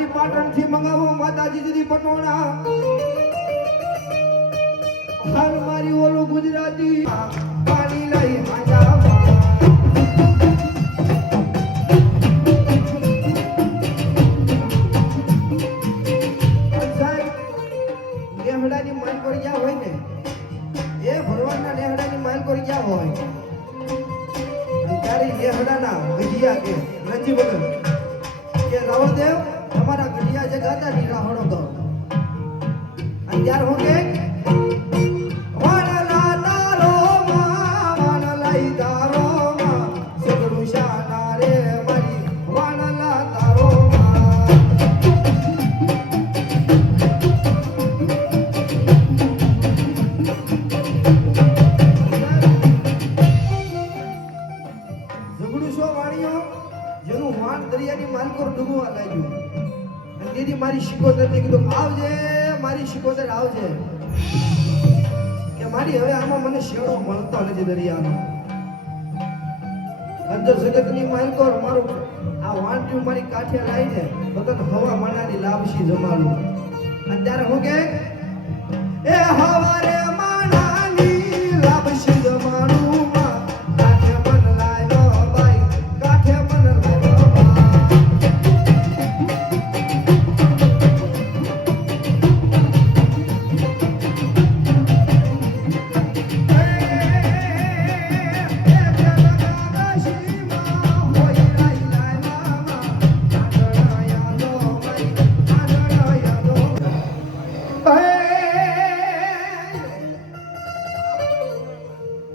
મારી પાટણ થી મંગાવો માતાજી દીદી પટોળા હાલ મારી ઓલું ગુજરાતી પાણી લઈ આજા નેહડાની માલ કરી ગયા હોય ને એ ભગવાનના નેહડાની માલ કરી ગયા હોય ત્યારે નેહડાના ગઢિયા કે રજી વગર કે રાવણદેવ તમારા ગઢિયા જે ગાતા ની રાહડો ગો અને ત્યાર હું કે વાણલા તારો માં વાણલાઈ તારો માં સગડું શાના રે મારી વાણલા તારો જેનું વાણ દરિયાની માલકોર ડૂબવા લાગ્યું અને દીદી મારી શિકોતર ને કીધું આવજે મારી શિકોતર આવજે કે મારી હવે આમાં મને શેડો મળતો નથી દરિયાનો અંદર જગતની માલકોર મારું આ વાંટ્યું મારી કાંઠે લાવીને તો તને હવા માણાની લાવશી જમાડું અને ત્યારે હું કે એ હવારે માણાની લાવશી જમાડું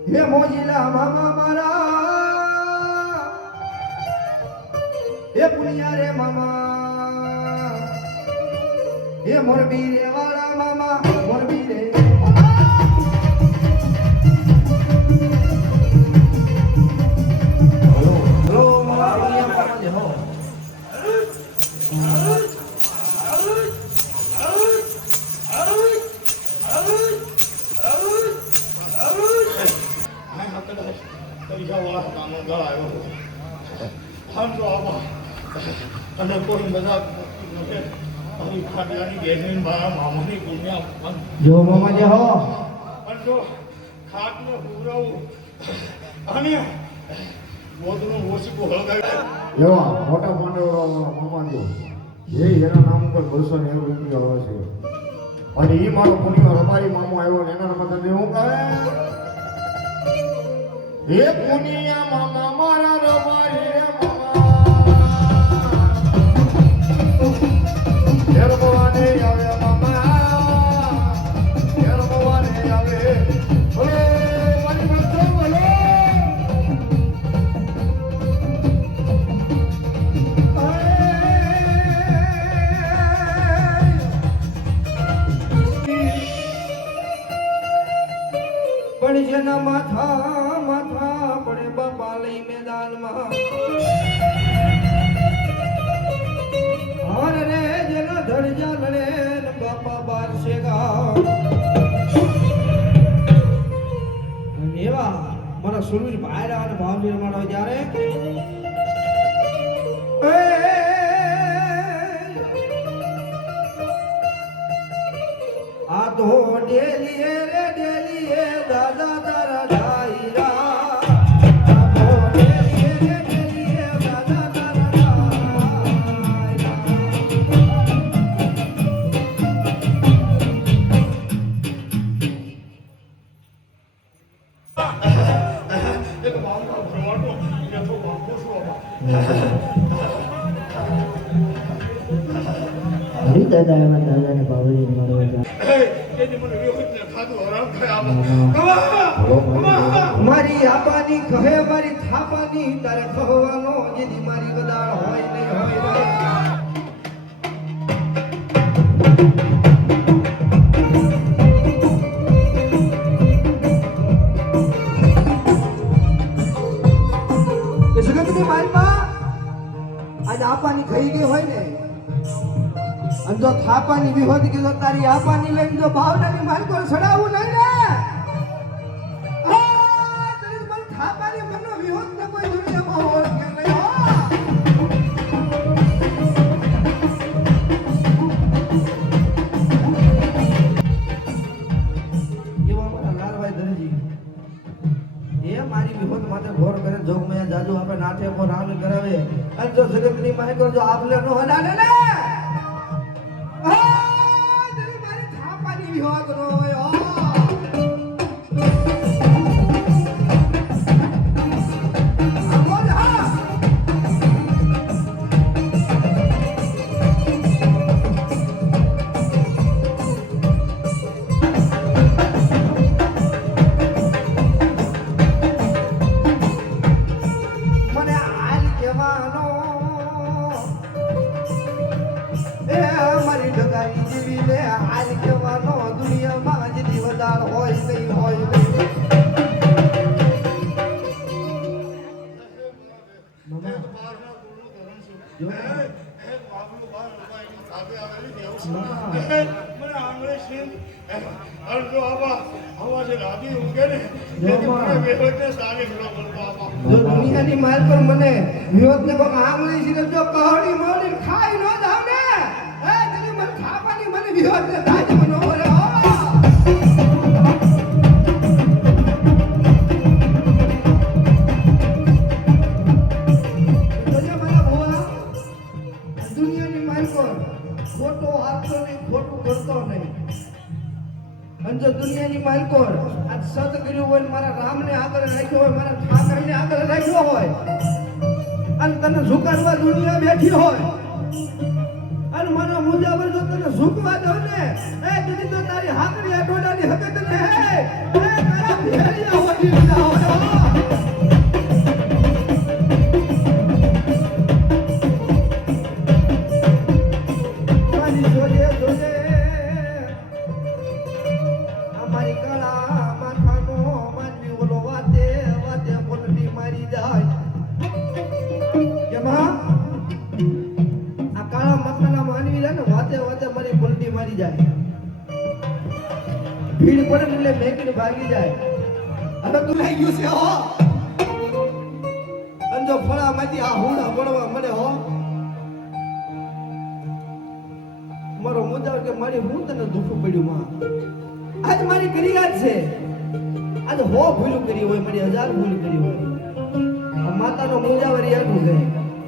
હે મોજીલા મામા મારા હે પુનિયા રે મામા હે મોરબી રે વાળા મામા મોરબી રે હલો મારા પુનિયા મામા જે હો અને કોઈ બધા ખાટલાની બેસી મારા મામાની પુણ્યા જો મામા જે હો અને જો ખાટને પૂરાવું અને બોધનું ઓછી હળગાવી એવા મોટા પાંડવોળા મામા જો એ એના નામ ઉપર 290 રૂપિયા આવે છે અને એ મારો પુણ્ય રબારી મામો આવ્યો ને એના નામ તને હું કહે હે પુણ્યા મામા મારા રબારી રે ભગવાને આવે મામા ભગવાને આવે બોલે મારી મંત્ર બોલે પણ જેના માથા માથા પડે બાપા લઈ મેદાનમાં હર રે જેના ધડજા લડે બાપા બાર શેગા એવા મારા સુરવીર ભાઈરા અને ભાવજી રમાડો જ્યારે આ તો ડેલીએ રે ડેલીએ દાદા તારા ડાયરા દાદાને પાવડી મારો મારી આબાની કહે મારી થાપાની તારે કહવાનો જેથી મારી ગદાળ હોય નહીં હોય જગતની માલમાં આજ આપાની ખાઈ ગઈ હોય ને અને જો થાપાની વિહોતી કે જો તારી આપાની લઈને જો ભાવનાની માલ પર ચડાવવું નહીં રે થાપાની મનનો વિહોત ન કોઈ દુનિયામાં હોય કે નહીં કિંમત માટે ઘોર કરે જોગ મેં જાજુ આપણે નાઠે કો રામ કરાવે અને જો જગતની માહે કરજો આપલે નો હડાલે ને તેરી મારી થાપાની વિવાદ નો હોય જો દુનિયાની માલ પર મને વિરોધ ને કોક આંગળી છે જો કહડી મોડી ખાઈ ન જાવ ને તેની મને થાપાની મને વિરોધ ને દાજ મનો રે ખોટો આપતો નહીં ખોટું કરતો નહીં અને જો દુનિયાની માલકોર આ સત કર્યું હોય મારા રામને આગળ રાખ્યો હોય મારા ઠાકરને આગળ રાખ્યો હોય અને તને ઝુકાડવા દુનિયા બેઠી હોય અને મારા મુજાવર જો તને ઝુકવા દો ને એ દીદી તો તારી હાકડી આટોડાની હકત ને હે તારા ભેરિયા હોજી જાઓ ભીડ પડે એટલે મેકીને ભાગી જાય હવે તું લઈ ગયું છે હો અંજો ફળામાંથી આ હુડા પડવા મળે હો મારો મુદ્દા કે મારી હું તને દુઃખ પડ્યું માં આજ મારી ફરિયાદ છે આજ હો ભૂલ કરી હોય મારી 1000 ભૂલ કરી હોય માતાનો મુજાવરી આટલું ગઈ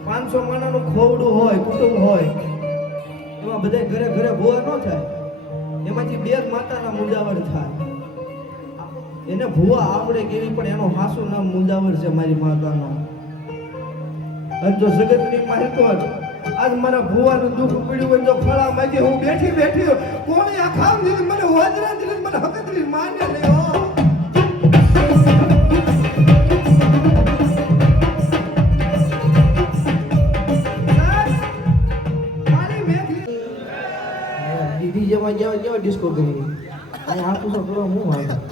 500 માણાનું ખોવડું હોય કુટુંબ હોય એમાં બધા ઘરે ઘરે ભૂવા ન થાય એમાંથી બે જ માતાના મુજાવર થાય એને ભૂવા આવડે કેવી પણ એનો હાસુ નામ મુજાવર છે મારી માતાનો અને જો જગતની માલિકોર આજ મારા ભૂવાનું દુઃખ પડ્યું હોય જો ફળામાંથી હું બેઠી બેઠી કોણે આખા દિલ મને વાજરા દિલ મને હકતરી માન્ય નહીં હો દીદી જેવા જેવા ડિસ્કો કરી આ આખું તો કરવા હું આવે